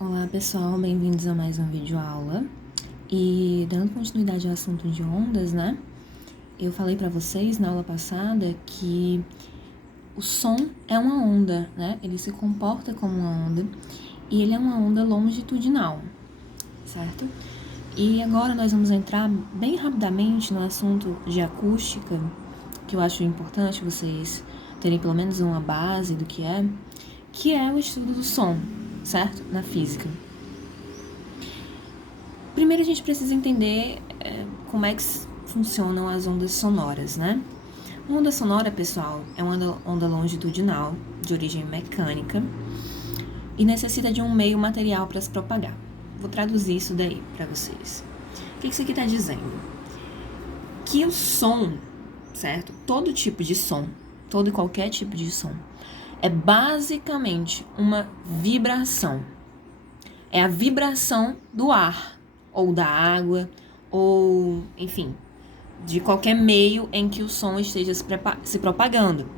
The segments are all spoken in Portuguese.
Olá pessoal, bem-vindos a mais uma videoaula. E dando continuidade ao assunto de ondas, né? Eu falei para vocês na aula passada que o som é uma onda, né? Ele se comporta como uma onda e ele é uma onda longitudinal, certo? E agora nós vamos entrar bem rapidamente no assunto de acústica, que eu acho importante vocês terem pelo menos uma base do que é o estudo do som, certo? Na física. Primeiro a gente precisa entender como é que funcionam as ondas sonoras, né? Uma onda sonora, pessoal, é uma onda longitudinal, de origem mecânica, e necessita de um meio material para se propagar. Vou traduzir isso daí para vocês. O que isso aqui está dizendo? Que o som, certo? Todo tipo de som, todo e qualquer tipo de som, é basicamente uma vibração. É a vibração do ar, ou da água, ou, enfim, de qualquer meio em que o som esteja se propagando.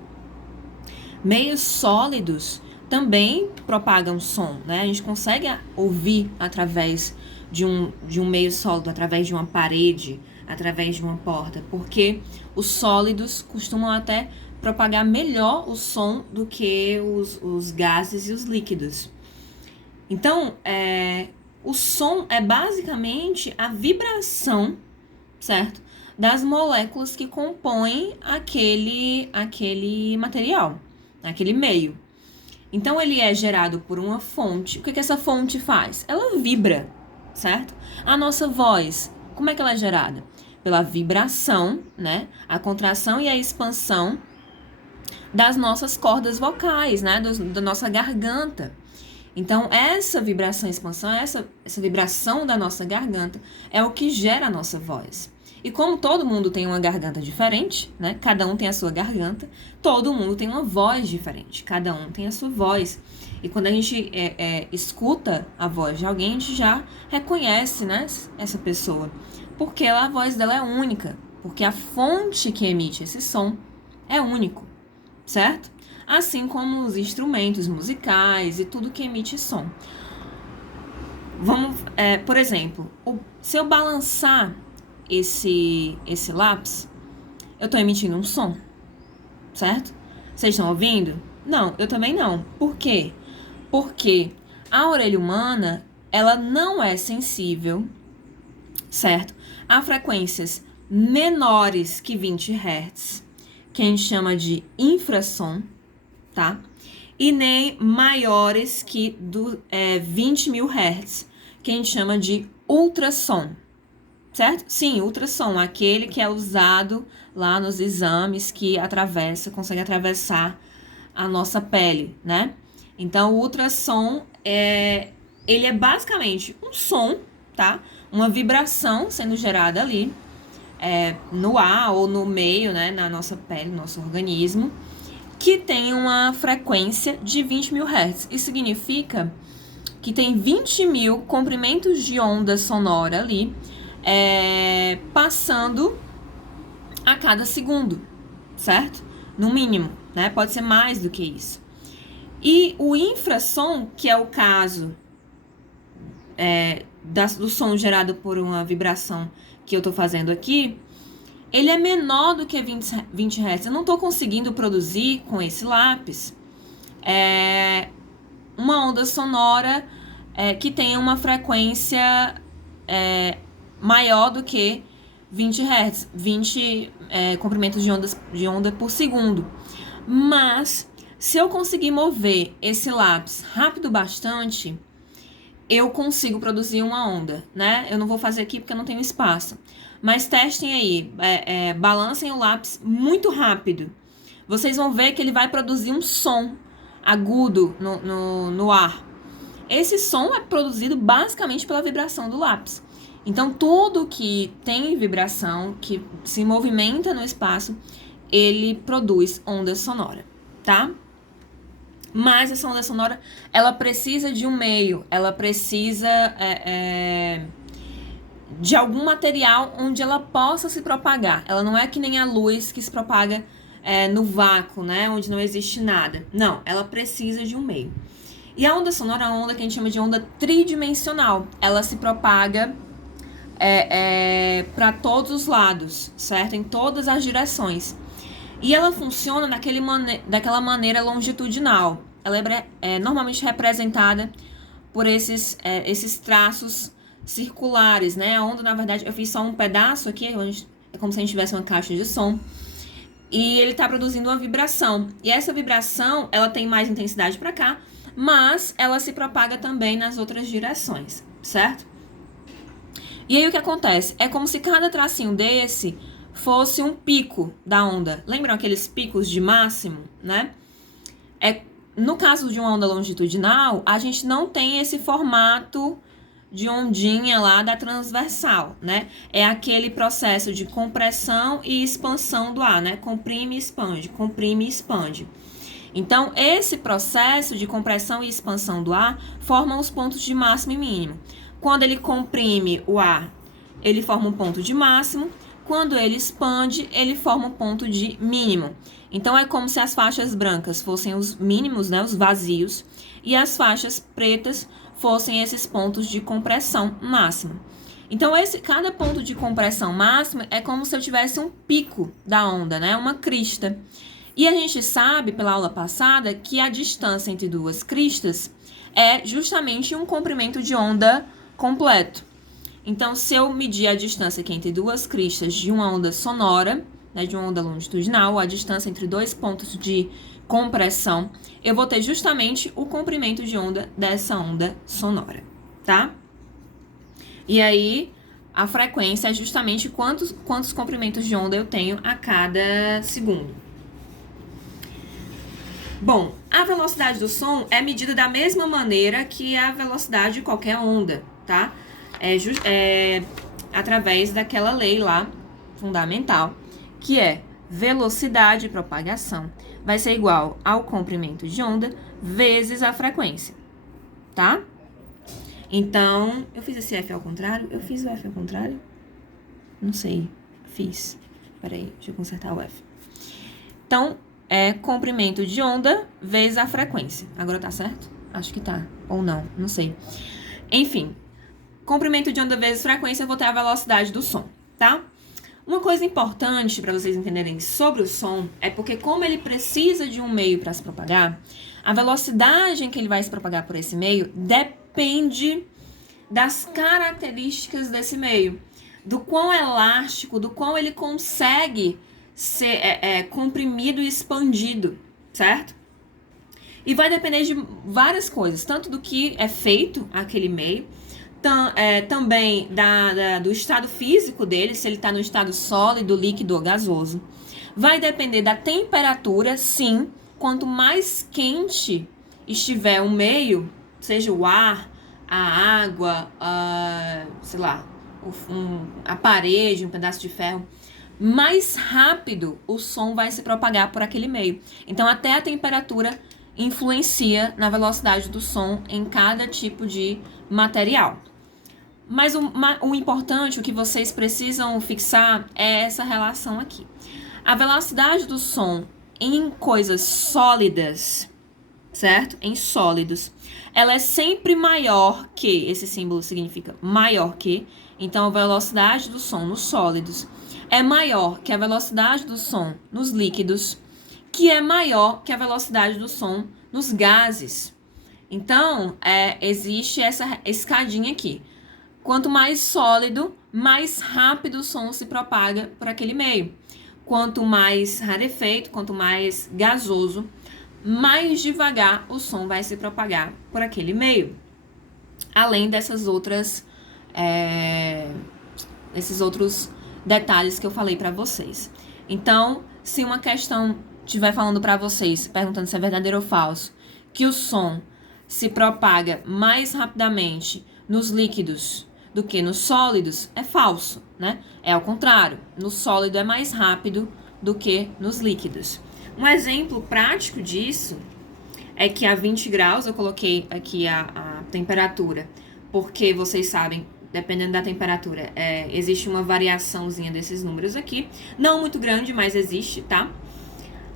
Meios sólidos também propagam som, né? A gente consegue ouvir através de um meio sólido, através de uma parede, através de uma porta, porque os sólidos costumam até propagar melhor o som do que os gases e os líquidos. Então, o som é basicamente a vibração, certo? Das moléculas que compõem aquele material, aquele meio. Então, ele é gerado por uma fonte. O que essa fonte faz? Ela vibra, certo? A nossa voz, como é que ela é gerada? Pela vibração, né? A contração e a expansão das nossas cordas vocais, né? Da nossa garganta. Então, essa vibração e expansão, essa vibração da nossa garganta é o que gera a nossa voz. E como todo mundo tem uma garganta diferente, né? Cada um tem a sua garganta, todo mundo tem uma voz diferente, cada um tem a sua voz. E quando a gente escuta a voz de alguém, a gente já reconhece, né, essa pessoa. Porque a voz dela é única, porque a fonte que emite esse som é único, certo? Assim como os instrumentos musicais e tudo que emite som. Vamos, por exemplo, se eu balançar esse lápis, eu estou emitindo um som, certo? Vocês estão ouvindo? Não, eu também não. Por quê? Porque a orelha humana, ela não é sensível, certo? A frequências menores que 20 Hz, que a gente chama de infrassom, tá? E nem maiores que 20 mil Hz, que a gente chama de ultrassom, certo? Sim, ultrassom, aquele que é usado lá nos exames que consegue atravessar a nossa pele, né? Então, o ultrassom ele é basicamente um som, tá? Uma vibração sendo gerada ali no ar ou no meio, né? Na nossa pele, no nosso organismo, que tem uma frequência de 20 mil Hz. Isso significa que tem 20 mil comprimentos de onda sonora ali passando a cada segundo, certo? No mínimo, né? Pode ser mais do que isso. E o infrassom, que é o caso do som gerado por uma vibração que eu tô fazendo aqui, ele é menor do que 20 Hz. Eu não estou conseguindo produzir com esse lápis uma onda sonora que tenha uma frequência maior do que 20 Hz, 20 comprimentos de onda por segundo. Mas, se eu conseguir mover esse lápis rápido bastante, eu consigo produzir uma onda, né? Eu não vou fazer aqui porque eu não tenho espaço. Mas testem aí, balancem o lápis muito rápido. Vocês vão ver que ele vai produzir um som agudo no ar. Esse som é produzido basicamente pela vibração do lápis. Então, tudo que tem vibração, que se movimenta no espaço, ele produz onda sonora, tá? Mas essa onda sonora, ela precisa de um meio, ela precisa de algum material onde ela possa se propagar. Ela não é que nem a luz que se propaga no vácuo, né? Onde não existe nada. Não, ela precisa de um meio. E a onda sonora é uma onda que a gente chama de onda tridimensional. Ela se propaga para todos os lados, certo? Em todas as direções. E ela funciona daquela maneira longitudinal. Ela é normalmente representada por esses traços circulares, né? A onda, na verdade, eu fiz só um pedaço aqui, é como se a gente tivesse uma caixa de som. E ele está produzindo uma vibração. E essa vibração, ela tem mais intensidade para cá, mas ela se propaga também nas outras direções, certo? E aí o que acontece? É como se cada tracinho desse fosse um pico da onda. Lembram aqueles picos de máximo, né? No caso de uma onda longitudinal, a gente não tem esse formato de ondinha lá da transversal, né? É aquele processo de compressão e expansão do ar, né? Comprime e expande, comprime e expande. Então, esse processo de compressão e expansão do ar forma os pontos de máximo e mínimo. Quando ele comprime o ar, ele forma um ponto de máximo. Quando ele expande, ele forma um ponto de mínimo. Então, é como se as faixas brancas fossem os mínimos, né, os vazios, e as faixas pretas fossem esses pontos de compressão máxima. Então, cada ponto de compressão máxima é como se eu tivesse um pico da onda, né, uma crista. E a gente sabe, pela aula passada, que a distância entre duas cristas é justamente um comprimento de onda completo. Então, se eu medir a distância aqui entre duas cristas de uma onda sonora, né, de uma onda longitudinal, a distância entre dois pontos de compressão, eu vou ter justamente o comprimento de onda dessa onda sonora, tá? E aí, a frequência é justamente quantos comprimentos de onda eu tenho a cada segundo. Bom, a velocidade do som é medida da mesma maneira que a velocidade de qualquer onda, tá? Através daquela lei lá, fundamental, que é velocidade de propagação vai ser igual ao comprimento de onda vezes a frequência, tá? Então, eu fiz esse F ao contrário? Eu fiz o F ao contrário? Não sei, fiz. Peraí, deixa eu consertar o F. Então, é comprimento de onda vezes a frequência. Agora tá certo? Acho que tá. Ou não, não sei. Enfim, comprimento de onda vezes frequência, eu vou ter a velocidade do som, tá? Uma coisa importante para vocês entenderem sobre o som é porque como ele precisa de um meio para se propagar, a velocidade em que ele vai se propagar por esse meio depende das características desse meio, do quão elástico, do quão ele consegue ser comprimido e expandido, certo? E vai depender de várias coisas, tanto do que é feito aquele meio, também do estado físico dele, se ele está no estado sólido, líquido ou gasoso. Vai depender da temperatura, sim. Quanto mais quente estiver o meio, seja o ar, a água, sei lá, a parede, um pedaço de ferro, mais rápido o som vai se propagar por aquele meio. Então, até a temperatura influencia na velocidade do som em cada tipo de material. Mas o importante, o que vocês precisam fixar é essa relação aqui. A velocidade do som em coisas sólidas, certo? Em sólidos, ela é sempre maior que, esse símbolo significa maior que, então a velocidade do som nos sólidos é maior que a velocidade do som nos líquidos, que é maior que a velocidade do som nos gases. Então, existe essa escadinha aqui. Quanto mais sólido, mais rápido o som se propaga por aquele meio. Quanto mais rarefeito, quanto mais gasoso, mais devagar o som vai se propagar por aquele meio. Além desses outros detalhes que eu falei para vocês. Então, se uma questão estiver falando para vocês, perguntando se é verdadeiro ou falso, que o som se propaga mais rapidamente nos líquidos do que nos sólidos, é falso, né? É ao contrário, no sólido é mais rápido do que nos líquidos. Um exemplo prático disso é que a 20 graus, eu coloquei aqui a temperatura, porque vocês sabem, dependendo da temperatura, existe uma variaçãozinha desses números aqui, não muito grande, mas existe, tá?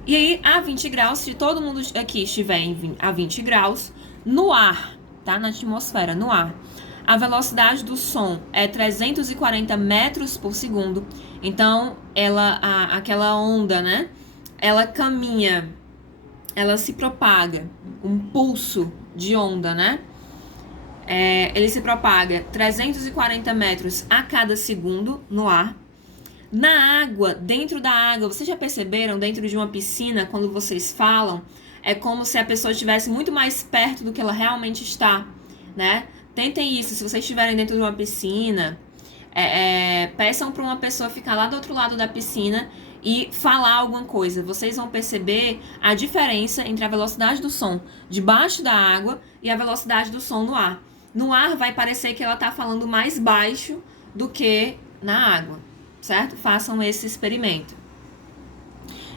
E aí, a 20 graus, se todo mundo aqui estiver a 20 graus, no ar, tá? Na atmosfera, no ar, a velocidade do som é 340 metros por segundo. Então, aquela onda, né? Ela caminha, ela se propaga, um pulso de onda, né? Ele se propaga 340 metros a cada segundo no ar. Na água, dentro da água, vocês já perceberam, dentro de uma piscina, quando vocês falam, é como se a pessoa estivesse muito mais perto do que ela realmente está, né? Tentem isso, se vocês estiverem dentro de uma piscina, peçam para uma pessoa ficar lá do outro lado da piscina e falar alguma coisa. Vocês vão perceber a diferença entre a velocidade do som debaixo da água e a velocidade do som no ar. No ar vai parecer que ela está falando mais baixo do que na água, certo? Façam esse experimento.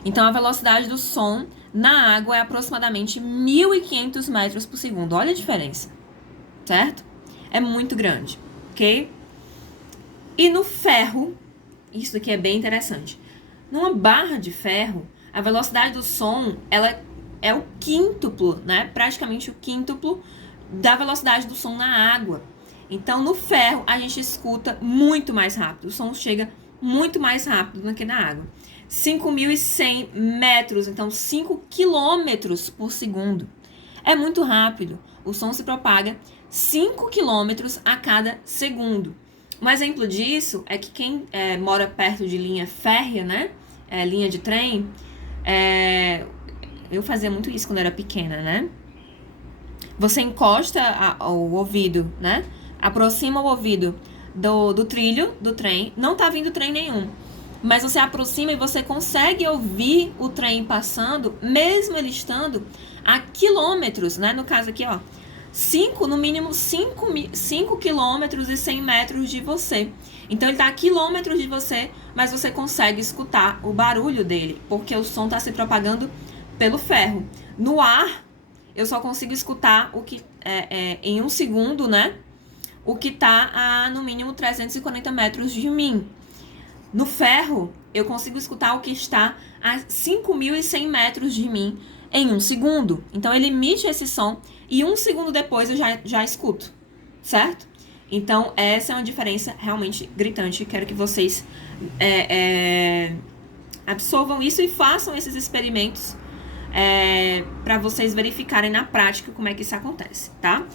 Então, a velocidade do som na água é aproximadamente 1.500 metros por segundo. Olha a diferença, certo? É muito grande, ok? E no ferro, isso aqui é bem interessante. Numa barra de ferro, a velocidade do som, ela é o quíntuplo, né? Praticamente o quíntuplo da velocidade do som na água. Então, no ferro, a gente escuta muito mais rápido. O som chega muito mais rápido do que na água. 5.100 metros, então 5 quilômetros por segundo. É muito rápido. O som se propaga 5 quilômetros a cada segundo. Um exemplo disso é que quem mora perto de linha férrea, né? Linha de trem. Eu fazia muito isso quando era pequena, né? Você encosta o ouvido, né? Aproxima o ouvido do trilho do trem. Não tá vindo trem nenhum. Mas você aproxima e você consegue ouvir o trem passando, mesmo ele estando a quilômetros, né? No caso aqui, ó. No mínimo 5 quilômetros e 100 metros de você. Então, ele está a quilômetros de você, mas você consegue escutar o barulho dele, porque o som está se propagando pelo ferro. No ar, eu só consigo escutar o que em um segundo, né? O que está a, no mínimo, 340 metros de mim. No ferro, eu consigo escutar o que está a 5.100 metros de mim em um segundo. Então, ele emite esse som e um segundo depois eu já escuto, certo? Então, essa é uma diferença realmente gritante. Quero que vocês absorvam isso e façam esses experimentos para vocês verificarem na prática como é que isso acontece, tá?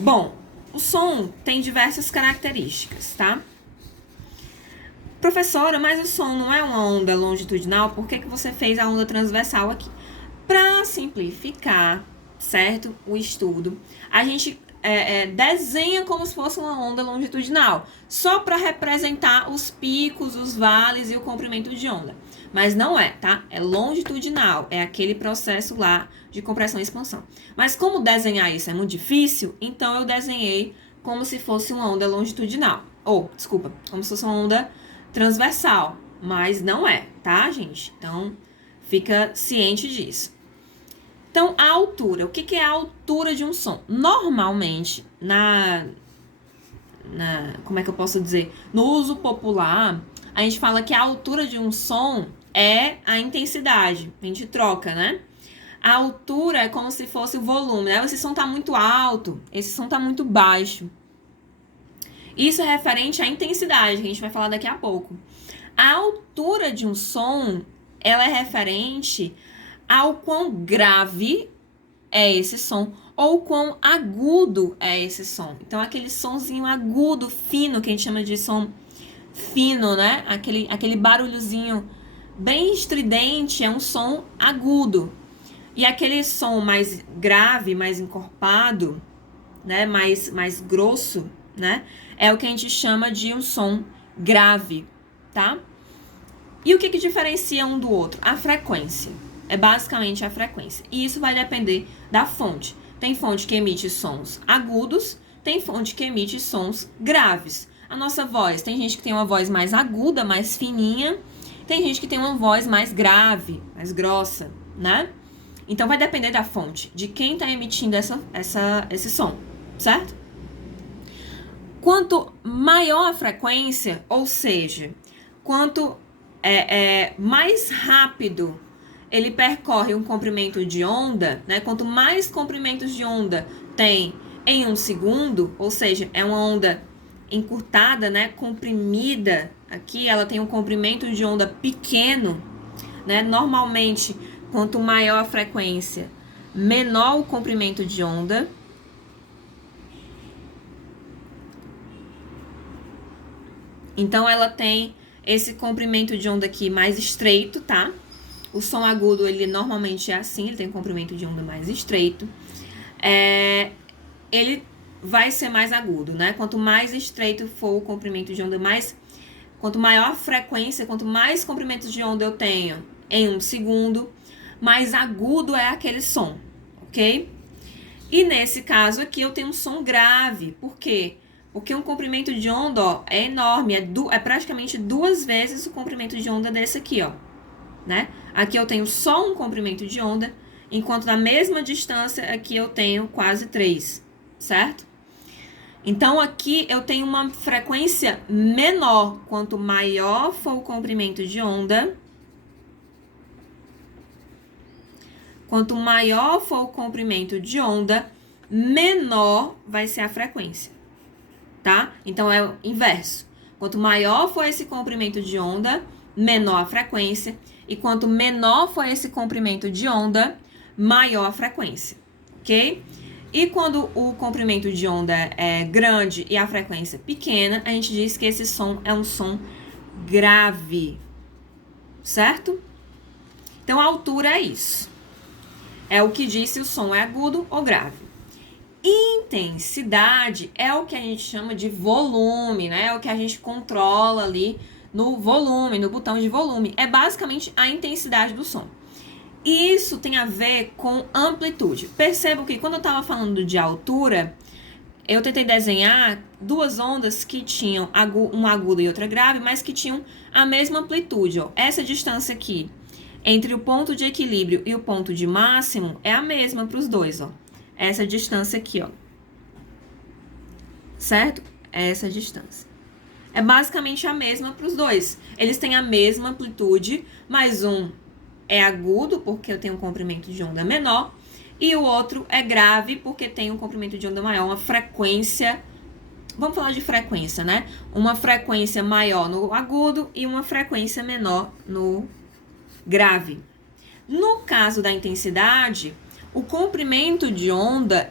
Bom, o som tem diversas características, tá? Professora, mas o som não é uma onda longitudinal? Por que você fez a onda transversal aqui? Para simplificar, certo? O estudo, a gente desenha como se fosse uma onda longitudinal, só para representar os picos, os vales e o comprimento de onda. Mas não é, tá? É longitudinal, é aquele processo lá de compressão e expansão. Mas como desenhar isso é muito difícil, então eu desenhei como se fosse uma onda longitudinal. Desculpa, como se fosse uma onda transversal, mas não é, tá, gente? Então, fica ciente disso. Então, a altura. O que é a altura de um som? Normalmente, como é que eu posso dizer? No uso popular, a gente fala que a altura de um som é a intensidade. A gente troca, né? A altura é como se fosse o volume, né? Esse som tá muito alto, esse som tá muito baixo. Isso é referente à intensidade, que a gente vai falar daqui a pouco. A altura de um som, ela é referente ao quão grave é esse som ou quão agudo é esse som. Então, aquele sonzinho agudo, fino, que a gente chama de som fino, né? Aquele barulhozinho bem estridente é um som agudo. E aquele som mais grave, mais encorpado, né? Mais grosso, né? É o que a gente chama de um som grave, tá? E o que diferencia um do outro? A frequência. É basicamente a frequência. E isso vai depender da fonte. Tem fonte que emite sons agudos, tem fonte que emite sons graves. A nossa voz, tem gente que tem uma voz mais aguda, mais fininha, tem gente que tem uma voz mais grave, mais grossa, né? Então vai depender da fonte, de quem está emitindo esse som, certo? Quanto maior a frequência, ou seja, quanto mais rápido ele percorre um comprimento de onda, né? Quanto mais comprimentos de onda tem em um segundo, ou seja, é uma onda encurtada, né? Comprimida, aqui ela tem um comprimento de onda pequeno, né? Normalmente, quanto maior a frequência, menor o comprimento de onda. Então, ela tem esse comprimento de onda aqui mais estreito, tá? O som agudo, ele normalmente é assim, ele tem um comprimento de onda mais estreito. Ele vai ser mais agudo, né? Quanto mais estreito for o comprimento de onda, quanto maior a frequência, quanto mais comprimentos de onda eu tenho em um segundo, mais agudo é aquele som, ok? E nesse caso aqui eu tenho um som grave. Por quê? Porque um comprimento de onda, ó, é enorme, é praticamente 2 vezes o comprimento de onda desse aqui, ó, né? Aqui eu tenho só um comprimento de onda, enquanto na mesma distância aqui eu tenho quase 3, certo? Então aqui eu tenho uma frequência menor. Quanto maior for o comprimento de onda, menor vai ser a frequência, tá? Então é o inverso. Quanto maior for esse comprimento de onda, menor a frequência. E quanto menor for esse comprimento de onda, maior a frequência, ok? E quando o comprimento de onda é grande e a frequência pequena, a gente diz que esse som é um som grave, certo? Então, a altura é isso. É o que diz se o som é agudo ou grave. Intensidade é o que a gente chama de volume, né? É o que a gente controla ali no volume, no botão de volume. É basicamente a intensidade do som. E isso tem a ver com amplitude. Percebo que quando eu estava falando de altura, eu tentei desenhar 2 ondas que tinham uma aguda e outra grave, mas que tinham a mesma amplitude. Ó. Essa distância aqui, entre o ponto de equilíbrio e o ponto de máximo, é a mesma para os dois, ó. Essa distância aqui, ó. Certo? Essa distância. É basicamente a mesma para os dois. Eles têm a mesma amplitude, mas um é agudo, porque eu tenho um comprimento de onda menor, e o outro é grave, porque tem um comprimento de onda maior, uma frequência. Vamos falar de frequência, né? Uma frequência maior no agudo e uma frequência menor no grave. No caso da intensidade, o comprimento de onda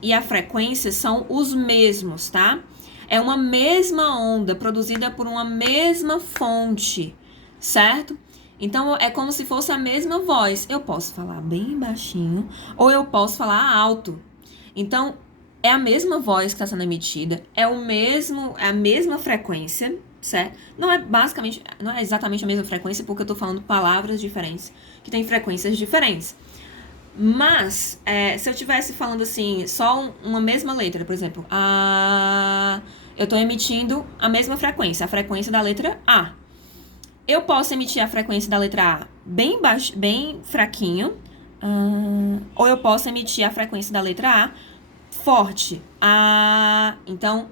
e a frequência são os mesmos, tá? É uma mesma onda produzida por uma mesma fonte, certo? Então, é como se fosse a mesma voz. Eu posso falar bem baixinho ou eu posso falar alto. Então, é a mesma voz que está sendo emitida, é a mesma frequência, certo? Não é exatamente a mesma frequência, porque eu estou falando palavras diferentes, que têm frequências diferentes. Mas, se eu estivesse falando assim, só uma mesma letra, por exemplo, eu estou emitindo a mesma frequência, a frequência da letra A. Eu posso emitir a frequência da letra A bem baixo, bem fraquinho, ou eu posso emitir a frequência da letra A forte. Então,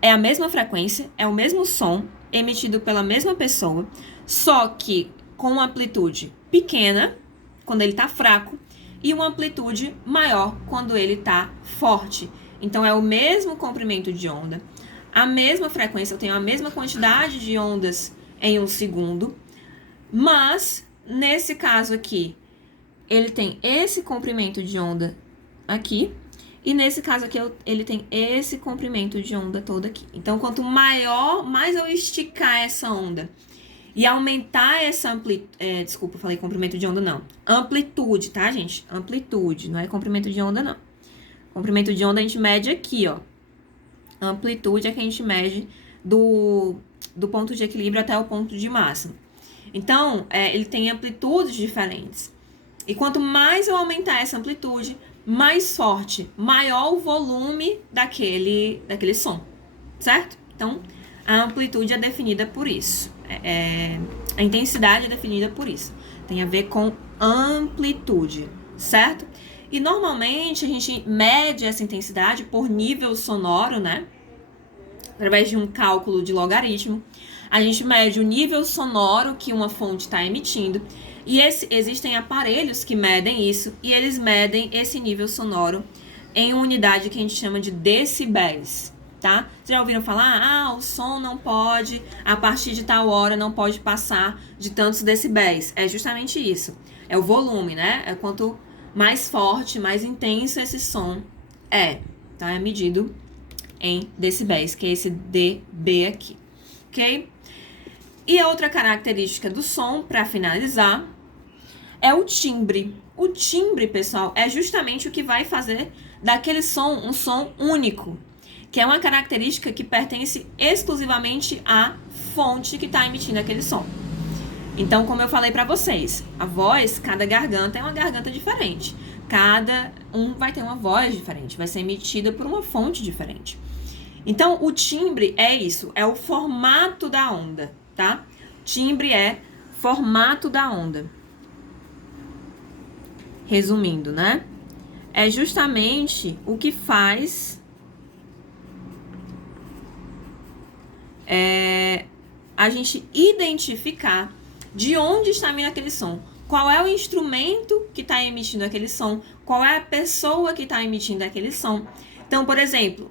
é a mesma frequência, é o mesmo som emitido pela mesma pessoa, só que com uma amplitude pequena, quando ele está fraco, e uma amplitude maior quando ele está forte. Então, é o mesmo comprimento de onda, a mesma frequência, eu tenho a mesma quantidade de ondas em um segundo, mas, nesse caso aqui, ele tem esse comprimento de onda aqui, e nesse caso aqui, ele tem esse comprimento de onda todo aqui. Então, quanto mais eu esticar essa onda e aumentar essa amplitude... desculpa, eu falei comprimento de onda, não. Amplitude, tá, gente? Amplitude, não é comprimento de onda, não. Comprimento de onda a gente mede aqui, ó. Amplitude é que a gente mede do ponto de equilíbrio até o ponto de máximo. Então, ele tem amplitudes diferentes. E quanto mais eu aumentar essa amplitude, mais forte, maior o volume daquele som, certo? Então, a amplitude é definida por isso. A intensidade é definida por isso. Tem a ver com amplitude, certo? E normalmente a gente mede essa intensidade por nível sonoro, né? Através de um cálculo de logaritmo. A gente mede o nível sonoro que uma fonte está emitindo. E existem aparelhos que medem isso. E eles medem esse nível sonoro em uma unidade que a gente chama de decibéis, tá? Vocês já ouviram falar? O som não pode, a partir de tal hora não pode passar de tantos decibéis. É justamente isso. É o volume, né? É quanto mais forte, mais intenso esse som é. Então, é medido em decibéis, que é esse dB aqui, ok? E a outra característica do som, para finalizar, é o timbre. O timbre, pessoal, é justamente o que vai fazer daquele som um som único, que é uma característica que pertence exclusivamente à fonte que está emitindo aquele som. Então, como eu falei para vocês, a voz, cada garganta é uma garganta diferente. Cada um vai ter uma voz diferente, vai ser emitida por uma fonte diferente. Então, o timbre é isso, é o formato da onda, tá? Timbre é formato da onda. Resumindo, né? É justamente o que faz a gente identificar de onde está vindo aquele som. Qual é o instrumento que está emitindo aquele som? Qual é a pessoa que está emitindo aquele som? Então, por exemplo,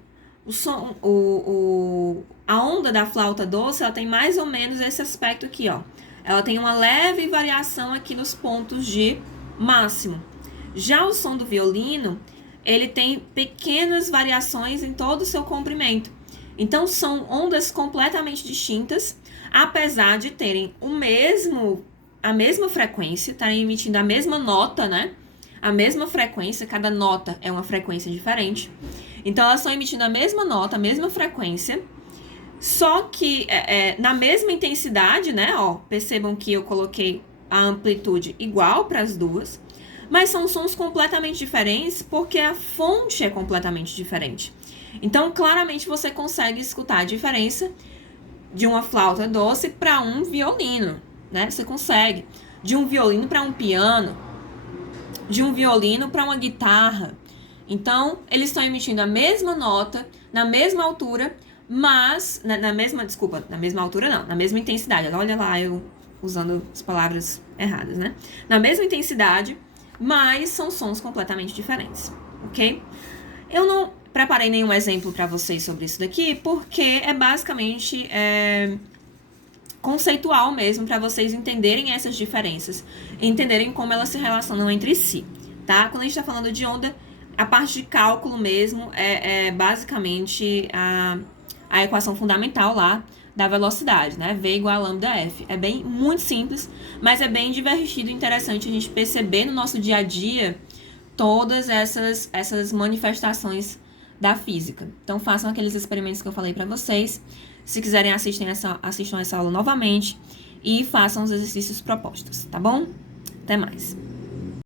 a onda da flauta doce, ela tem mais ou menos esse aspecto aqui, ó. Ela tem uma leve variação aqui nos pontos de máximo. Já o som do violino, ele tem pequenas variações em todo o seu comprimento. Então, são ondas completamente distintas, apesar de terem a mesma frequência, estarem emitindo a mesma nota, né? A mesma frequência, cada nota é uma frequência diferente. Então, elas estão emitindo a mesma nota, a mesma frequência, só que na mesma intensidade, né? Ó, percebam que eu coloquei a amplitude igual para as duas, mas são sons completamente diferentes porque a fonte é completamente diferente. Então, claramente, você consegue escutar a diferença de uma flauta doce para um violino, né? Você consegue. De um violino para um piano, de um violino para uma guitarra. Então, eles estão emitindo a mesma nota, na mesma altura, mas... na mesma altura não, na mesma intensidade. Olha lá, eu usando as palavras erradas, né? Na mesma intensidade, mas são sons completamente diferentes, ok? Eu não preparei nenhum exemplo para vocês sobre isso daqui, porque é basicamente conceitual mesmo, para vocês entenderem essas diferenças, entenderem como elas se relacionam entre si, tá? Quando a gente está falando de onda, a parte de cálculo mesmo é basicamente a equação fundamental lá da velocidade, né? V igual a lambda F. É muito simples, mas é bem divertido e interessante a gente perceber no nosso dia a dia todas essas manifestações da física. Então, façam aqueles experimentos que eu falei para vocês. Se quiserem, assistam essa aula novamente e façam os exercícios propostos, tá bom? Até mais!